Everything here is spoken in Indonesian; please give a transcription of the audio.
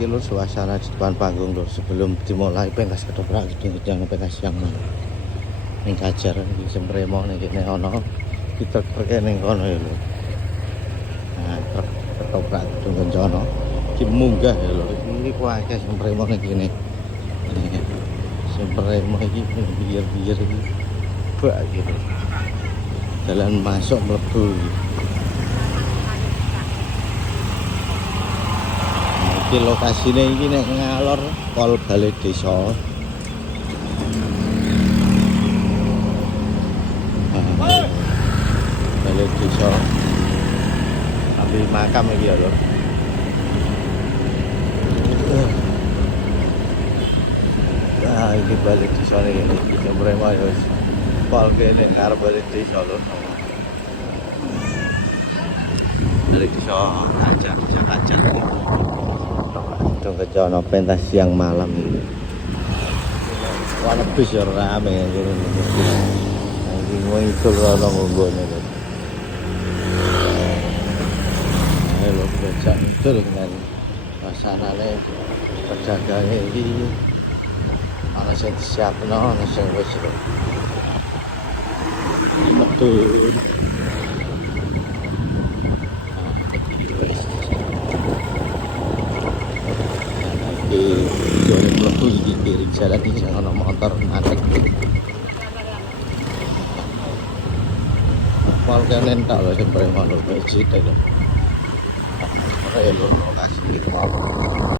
iki lho suasana di depan panggung lho sebelum dimulai pentas ketoprak gedhe-gedhe pentas siang ning Kajar iki sempremo ning kene ana kita pergi ning kono ya lho. Nah, ketoprak gedhe-gedhe iki munggah ya lho. Iki akeh sempremo ning kene. Sempremo iki biar iki bak gitu. Jalan masuk mlebu. Iki lokasine iki nek ngalor Pol Balai Desa. Balai Desa. Ambil makam iki ya lho. Nah, ini Balai Desa ini kita berema ya. Pol kene ngarep Balai Desa lho. Balai Desa Kajar. Itu kejono pentas siang malam ini. Warna bis ya rame ngene iki. Iki muncul ana nggone lho. Ayo becak betul kan. Suasanane pedagangane iki ana sing disiapno ana sing wis lho. Betul. Jone mlebu iki kiri jalan iki sing ana motor macet. Pol kene entak lho sing preman lho becik lho. Ora ya lho lokasi iki.